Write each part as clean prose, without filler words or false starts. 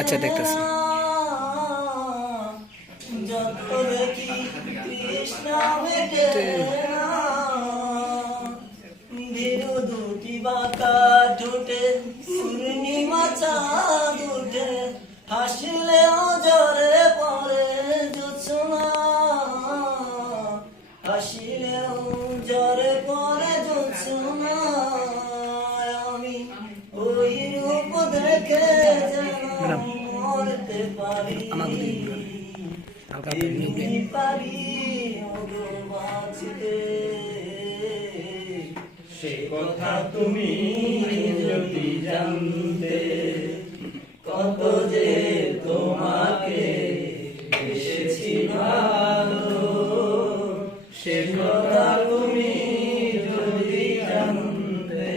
আচ্ছা দেখতেছি। দুটি বাঁকা ঠোঁটে পূর্ণিমা চাঁদ উঠে, হাসলেও জ্বরে পড়ে জোছনা, হাসলেও জ্বরে পড়ে জোছনা। আমি ওই রূপ দেখে যেন মরতে পারি, পারি বাঁচতে। সে কথা তুমি যদি জানতে, কত যে তোমাকে এসেছি ভালো, সে কথা তুমি যদি জানতে।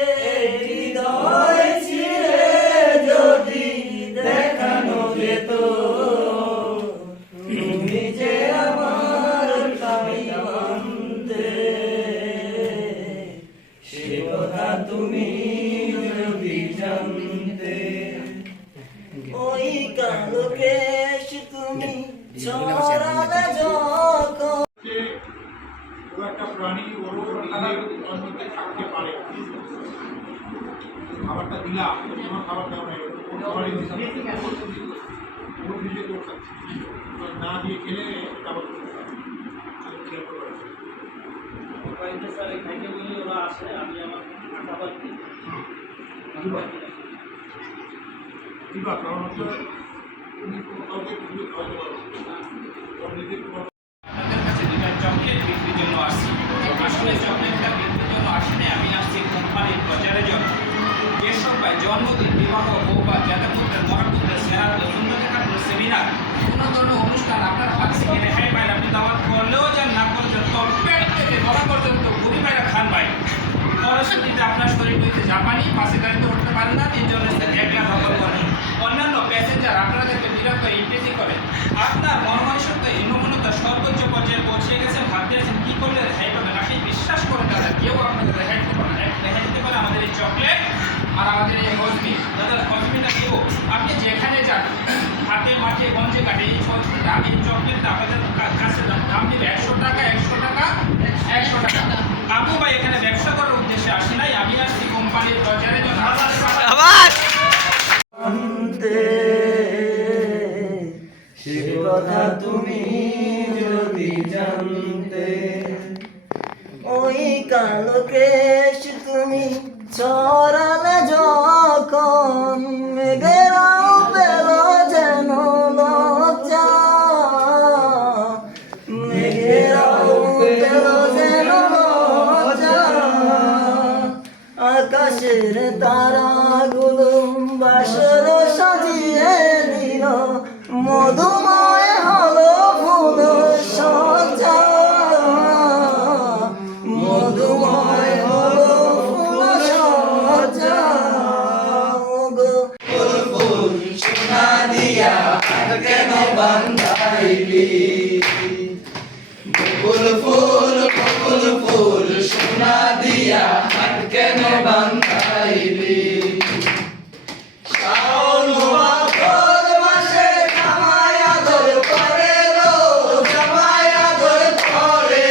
এই হৃদয় ছিঁড়ে যদি দেখানো যেত, তুমি যে আমার কামিয়ান্তে, সে কথা তুমি যদি জানতে। ওই কালো কেশ তুমি ছড়ালে যখন, ও একটা প্রাণী, ওর নিজের জন্মতে থাকতে পারে। খাবারটা দিলাম, তোমার খাবার দেওয়া নাই, ওর খাবারই দিলাম, ওর নিজে তোর খাচ্ছে, না দিয়ে খেলে খাবার খেলতে পারে। বাড়িতে স্যার খাইতে বলি ওরা আসে, আমি আমার খাবার দিই। দিবা, কারণ হচ্ছে তুমি কোনো কাউকে তুমি খাওয়াতে পারো, ওর নিজের আপনাদের কাছে দুটা চকলেট বিক্রির জন্য আসছি। আসলে চকলেটটা বিক্রির জন্য আসেনি, আমি আসছি কোম্পানির প্রচারের জন্য। যেসব ভাই জন্মদিন, বিবাহ, বৌবা, জাতকপুত্রের, মহাপুত্রের, সেরাত, সুন্দরকার সেমিনার, কোনো ধরনের অনুষ্ঠান আপনার হাত থেকে রেহাই পাইলে আপনি দাওয়াত করলেও যান, না করলেও যান, পেট থেকে গলা পর্যন্ত ঘুরি বাইরা খান ভাই। খরস্রোতিতে আপনার শরীর হইতে জাপানি, পাশে গাড়িতে উঠতে পারেন না, 3 জনের সাথে 1 লাখ দখল করেন। অন্যান্য প্যাসেঞ্জার আপনাদেরকে বিরক্ত ইত্যাদি করে। আপনার মনোমানসিকতা ইনমনতা সর্বোচ্চ পর্যায়ে পৌঁছে গেছেন, ভাবতেছেন কি করলে রেহাই পাবেন। আপনি বিশ্বাস করে তাদের কেউ আপনাদের রেহাই দিতে পারে না। রেহাই দিতে পারে আমাদের এই চকলেট আর আমাদের এই হজমি। তাদের হজমিটা কেউ আপনি যেখানে যান, হাটে মাঠে গঞ্জে ঘাটে, এই চকলেটটা আপনাদের কাছে দাম দিবে 100 টাকা, 100 টাকা, 100 টাকা। আবু ভাই এখানে ব্যবসা করার উদ্দেশ্যে আসি নাই, আমি আসছি কোম্পানির প্রচারের জন্য। সে কথা তুমি যদি জানতে। ওই কালো কেশ তুমি ছড়ালে যখন, মেঘেরাও পেল যেন লজ্জা, মেঘেরাও পেল যেন লজ্জা। আকাশের তারাগুলো বাসর সাজিয়ে দিল, মধুময় হলো ফুল সজ্জা, মধুময় হলো ফুল সজ্জা। ফুল সোনা দিয়া কেন বান্ধাইলি, বকুল ফুল সোনা দিয়া কেন বান্ধাইলি। শ্রাবণ ভাদর মাসে জামাই আদর করে লো, জামাই আদর করে।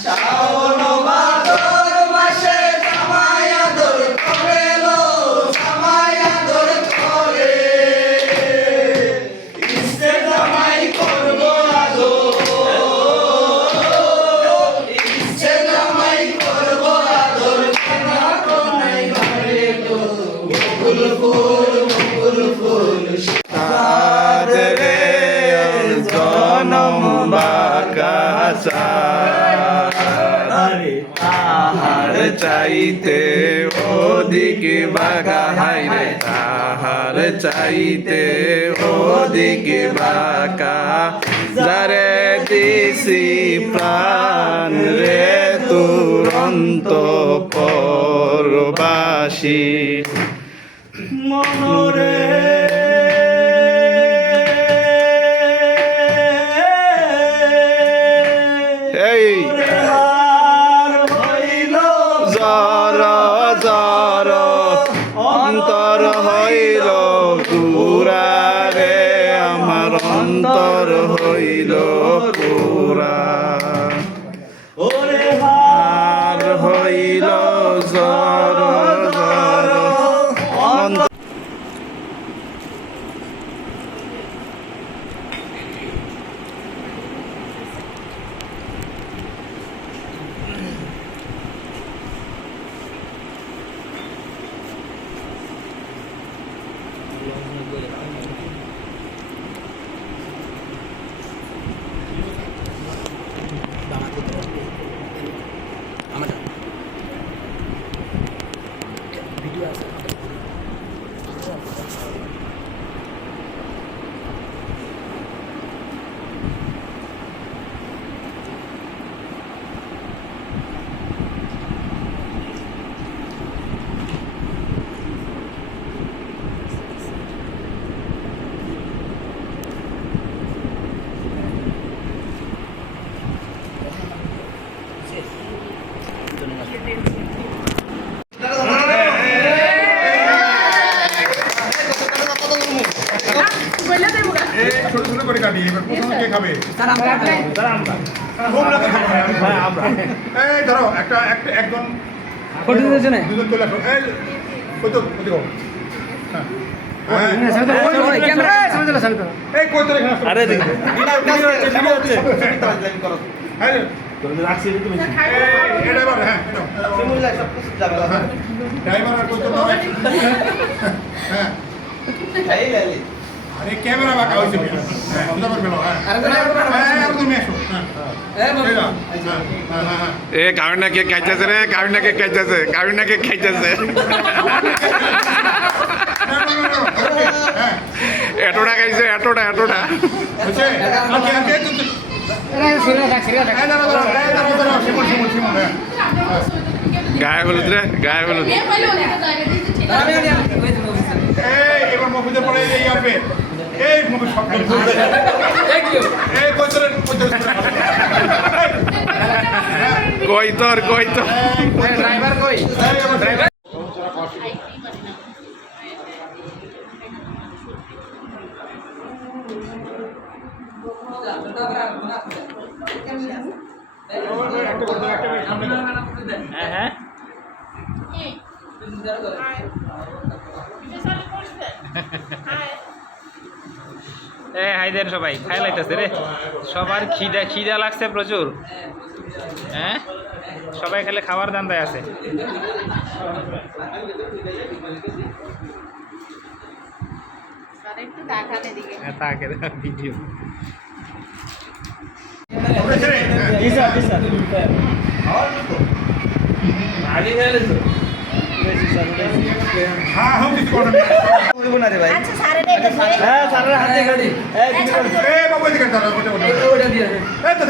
শ্রাবণ ভাদর মাসে জামাই আদর করে লো, জামাই আদর করে। ইচ্ছে জামাই করবো আদর, ইচ্ছে জামাই করবো আদর, তারে জনম বাকাশা তাহার চাইতে ওদিকে বাঁকা, হাইরে তাহার চাইতে ওদিকে বাঁকা। যারে দিছি প্রাণ রে তুরন্ত পরবাসী মনরে। এই জর জর অন্তর হইল পুরা রে আমার অন্তর হইল পুরা ওরে আর হইল জর জর অন্তর ছোট ছোট করে কাটি এবার প্রথমে কে খাবে এই ধরো একটা একজন দুজন চলে আসো এই কই তো এই কই তো এখানে আরে ড্রাইভার হ্যাঁ ড্রাইভার আর কই তো হ্যাঁ আরে ক্যামেরা বাঁকা হয়েছে হ্যাঁ উদাবার মেলো হ্যাঁ আর তুমি এসো এ কারণ কে খাইতেছে রে কারণ কে খাইতেছে কারণ কে খাইতেছে এতটা খাইছে এতটা হচ্ছে ওকে ওকে তুমি গায়ে হলুদ রে গায়ে হলুদ এবার মফিজের পরে এই আসবে এই মফিজ শব্দ এই কইতরের কইতর ড্রাইভার কই ড্রাইভার হ্যাঁ হাই দেন সবাই খাই লাইতেছে রে সবার খিদা লাগছে প্রচুর হ্যাঁ সবাই খেলে খাবার দান্দায় আছে তাকে ভিডিও হ্যাঁ हम किसी को नहीं আচ্ছা স্যারের এটা হ্যাঁ স্যারের হাতে গাড়ি ए बाबू दिखा था बोले बोले ए तो